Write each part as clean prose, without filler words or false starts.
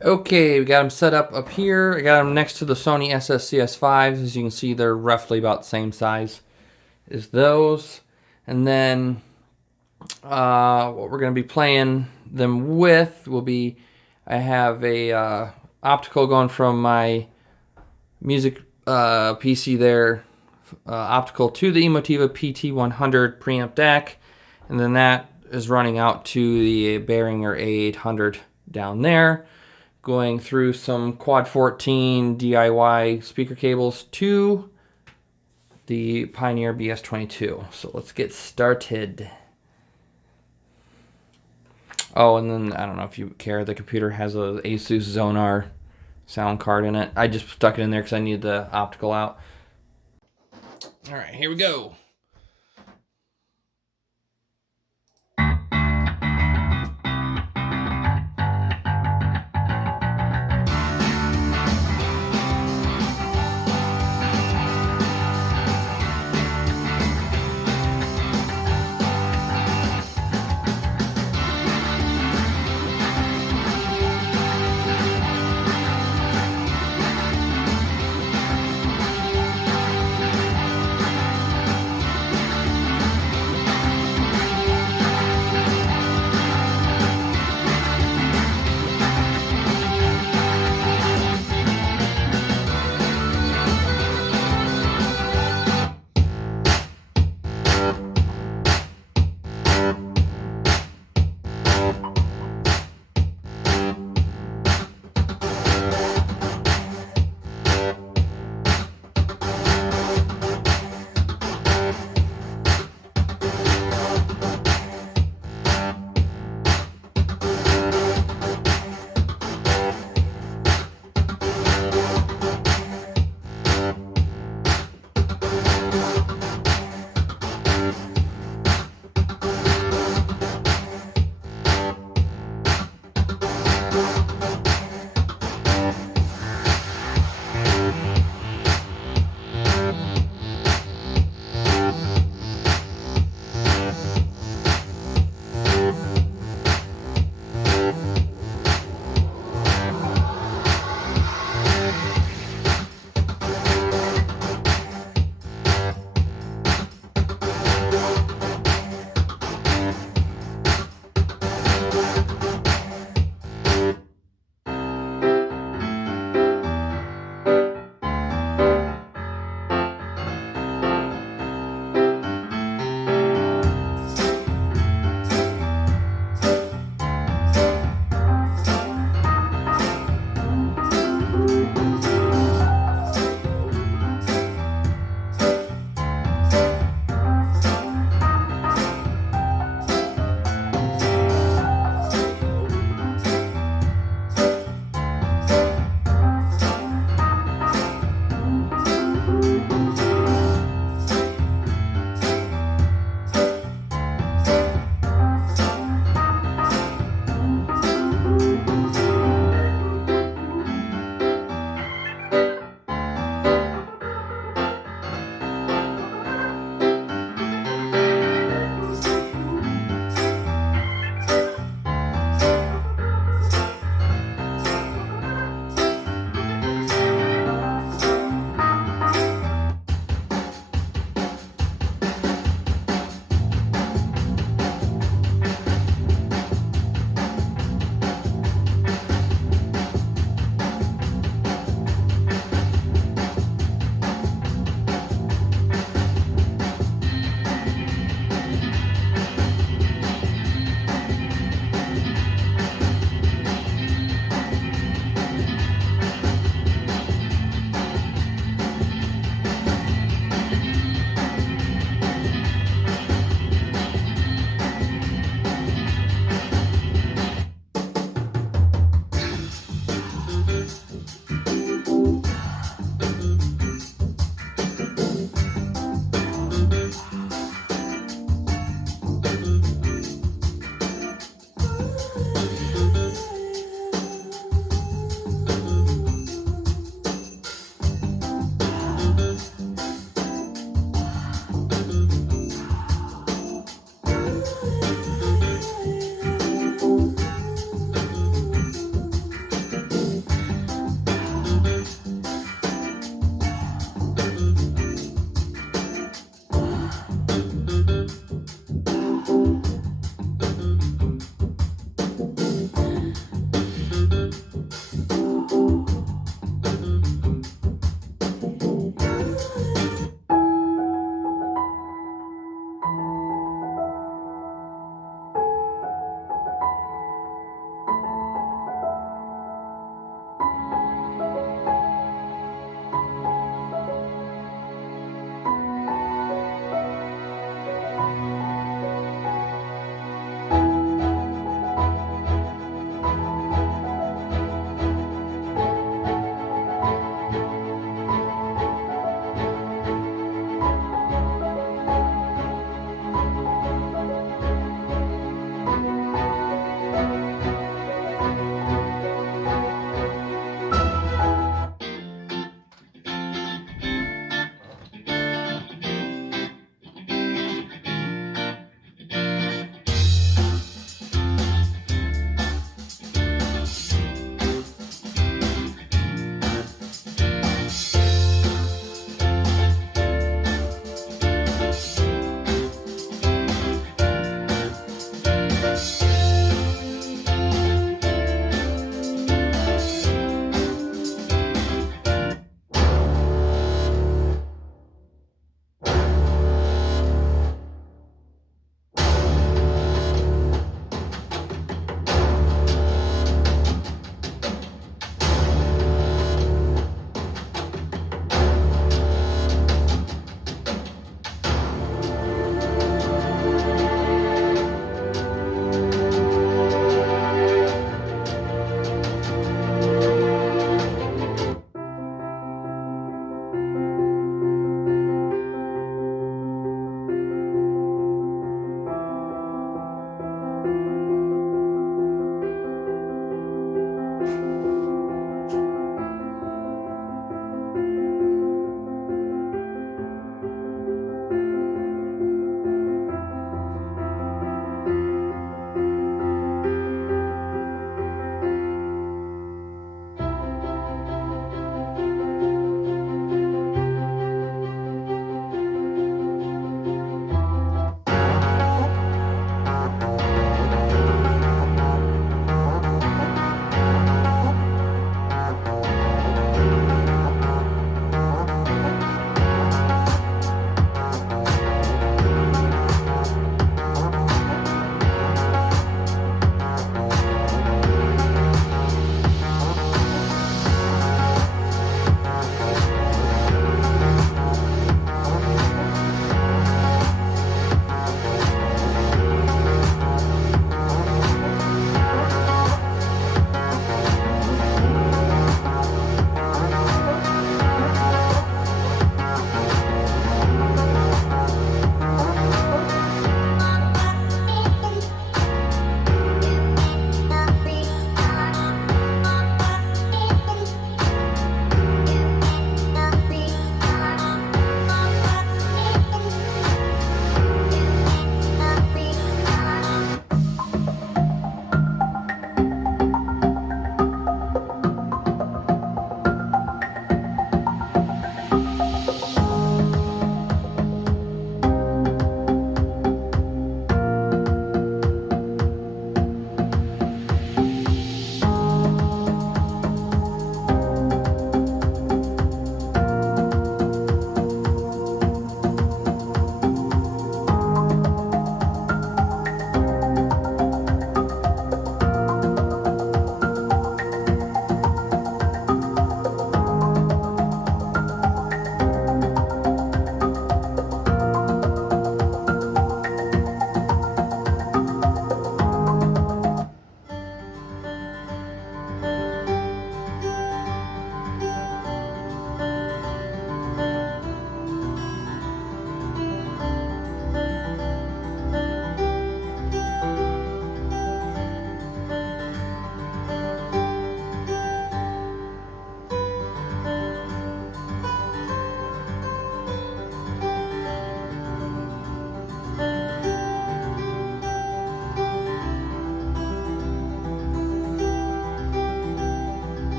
Okay, we got them set up here. I got them next to the Sony SSCS5s. As you can see, they're roughly about the same size as those. And then what we're going to be playing them with will be, I have a optical going from my music PC there, optical to the Emotiva PT100 preamp DAC, and then that is running out to the Behringer A800 down there, going through some Quad 14 DIY speaker cables to the Pioneer BS22. So let's get started. Oh, and then I don't know if you care, the computer has a Asus Zonar sound card in it. I just stuck it in there because I needed the optical out. All right, here we go.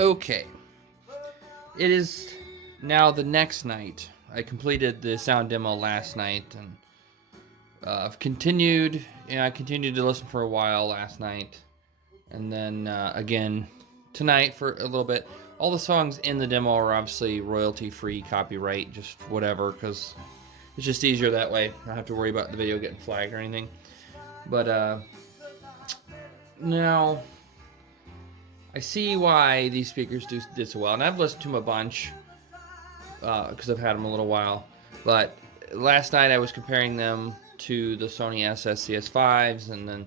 Okay. It is now the next night. I completed the sound demo last night, and I've continued. I continued to listen for a while last night, and then again tonight for a little bit. All the songs in the demo are obviously royalty-free, copyright, just whatever, because it's just easier that way. I don't have to worry about the video getting flagged or anything. But now I see why these speakers did so well, and I've listened to them a bunch because I've had them a little while. But last night I was comparing them to the Sony SSCS5s, and then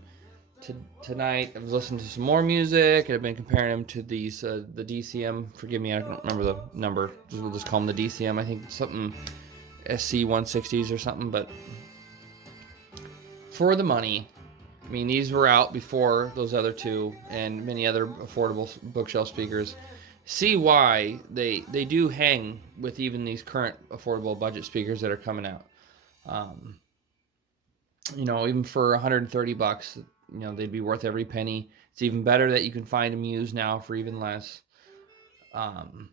tonight I've listened to some more music, and I've been comparing them to these the DCM. Forgive me, I don't remember the number. We'll just call them the DCM. I think something SC160s or something. But for the money, I mean, these were out before those other two and many other affordable bookshelf speakers. See why they do hang with even these current affordable budget speakers that are coming out. Even for 130 bucks, they'd be worth every penny. It's even better that you can find them used now for even less. I'm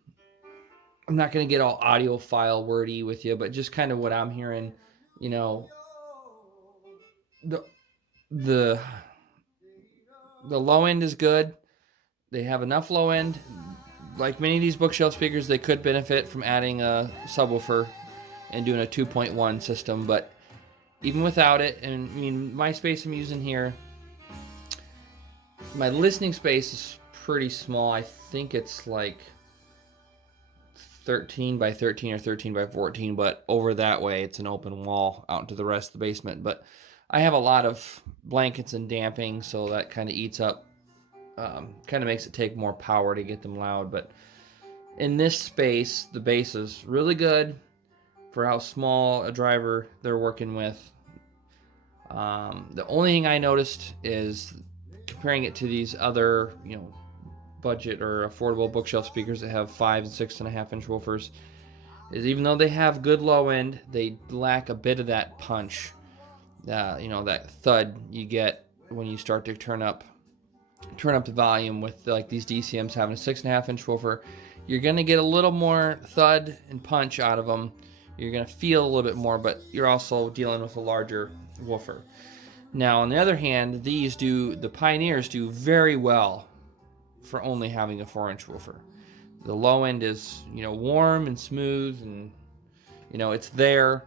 not going to get all audiophile wordy with you, but just kind of what I'm hearing, the low end is good. They have enough low end. Like many of these bookshelf speakers, they could benefit from adding a subwoofer and doing a 2.1 system, but even without it, and I mean, my space I'm using here, my listening space is pretty small. I think it's like 13 by 13 or 13 by 14, but over that way it's an open wall out into the rest of the basement. But I have a lot of blankets and damping, so that kind of eats up, kind of makes it take more power to get them loud. But in this space, the bass is really good for how small a driver they're working with. The only thing I noticed is comparing it to these other, budget or affordable bookshelf speakers that have 5 and 6.5 inch woofers, is even though they have good low end, they lack a bit of that punch, that thud you get when you start to turn up the volume with like these DCMs having a 6.5 inch woofer. You're going to get a little more thud and punch out of them. You're going to feel a little bit more, but you're also dealing with a larger woofer. Now, on the other hand, the Pioneers do very well for only having a 4-inch woofer. The low end is, warm and smooth, and, it's there.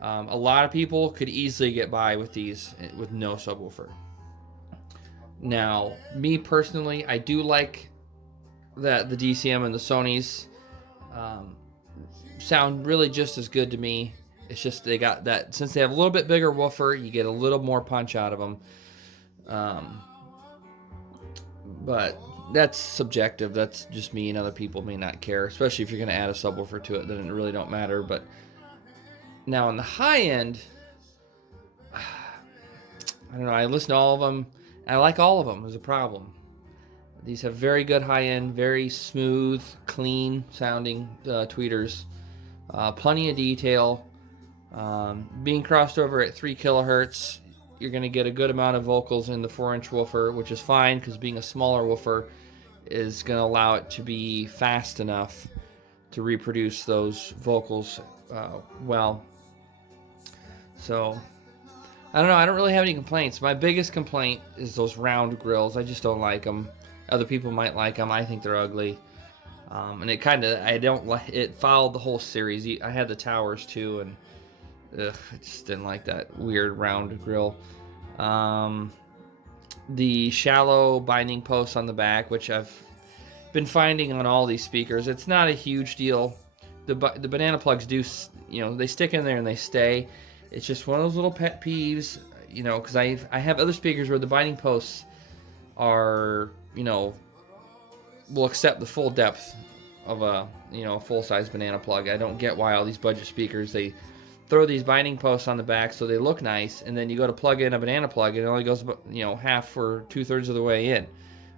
A lot of people could easily get by with these with no subwoofer. Now, me personally, I do like that the DCM and the Sonys sound really just as good to me. It's just they got that, since they have a little bit bigger woofer, you get a little more punch out of them. But that's subjective. That's just me, and other people may not care, especially if you're going to add a subwoofer to it, then it really don't matter. But now on the high end, I don't know, I listen to all of them, and I like all of them. There's a problem. These have very good high end, very smooth, clean sounding tweeters. Plenty of detail. Being crossed over at 3 kilohertz, you're going to get a good amount of vocals in the 4-inch woofer, which is fine because being a smaller woofer is going to allow it to be fast enough to reproduce those vocals well. So, I don't know. I don't really have any complaints. My biggest complaint is those round grills. I just don't like them. Other people might like them. I think they're ugly. And it kind of, I don't like, it followed the whole series. I had the towers too, and I just didn't like that weird round grill. The shallow binding posts on the back, which I've been finding on all these speakers, it's not a huge deal. The banana plugs do, they stick in there and they stay. It's just one of those little pet peeves, because I have other speakers where the binding posts are, will accept the full depth of a full-size banana plug. I don't get why all these budget speakers, they throw these binding posts on the back so they look nice, and then you go to plug in a banana plug and it only goes half or 2/3 of the way in.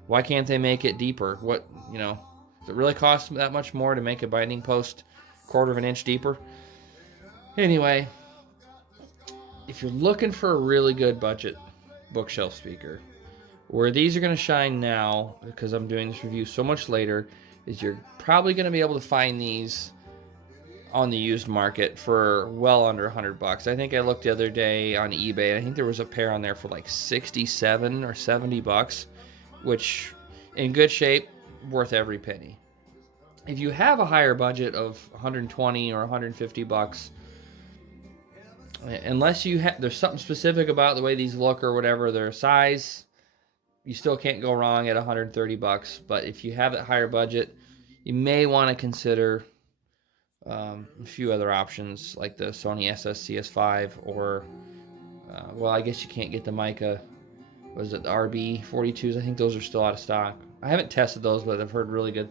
Why can't they make it deeper? What, does it really cost that much more to make a binding post 1/4 of an inch deeper? Anyway, if you're looking for a really good budget bookshelf speaker, Where these are going to shine now, because I'm doing this review so much later, is you're probably going to be able to find these on the used market for well under $100. I think I looked the other day on eBay, and I think there was a pair on there for like 67 or 70 bucks, which in good shape, worth every penny. If you have a higher budget of 120 or 150 bucks, unless you there's something specific about the way these look or whatever, their size, you still can't go wrong at 130 bucks. But if you have that higher budget, you may want to consider a few other options like the Sony SS-CS5 or, well, I guess you can't get the mica. Was it the RB42s? I think those are still out of stock. I haven't tested those, but I've heard really good.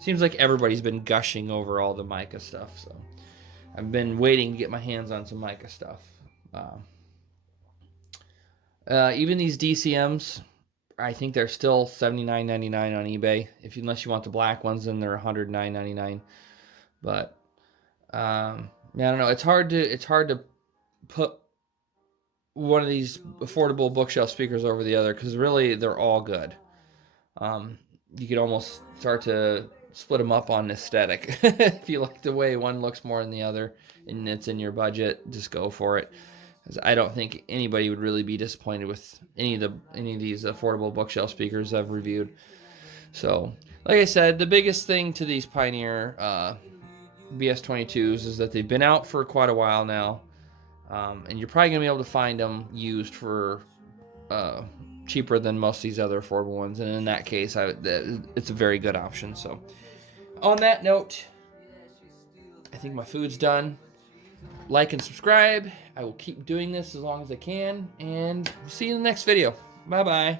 Seems like everybody's been gushing over all the mica stuff, so I've been waiting to get my hands on some mica stuff. Even these DCMs, I think they're still $79.99 on eBay. Unless you want the black ones, then they're $109.99. But I don't know. It's hard to put one of these affordable bookshelf speakers over the other because really they're all good. You could almost start to split them up on aesthetic. If you like the way one looks more than the other and it's in your budget, just go for it. Because I don't think anybody would really be disappointed with any of these affordable bookshelf speakers I've reviewed. So, like I said, the biggest thing to these Pioneer BS22s is that they've been out for quite a while now, and you're probably going to be able to find them used for cheaper than most of these other affordable ones, and in that case, it's a very good option. So, on that note, I think my food's done. Like and subscribe. I will keep doing this as long as I can, and see you in the next video. Bye-bye.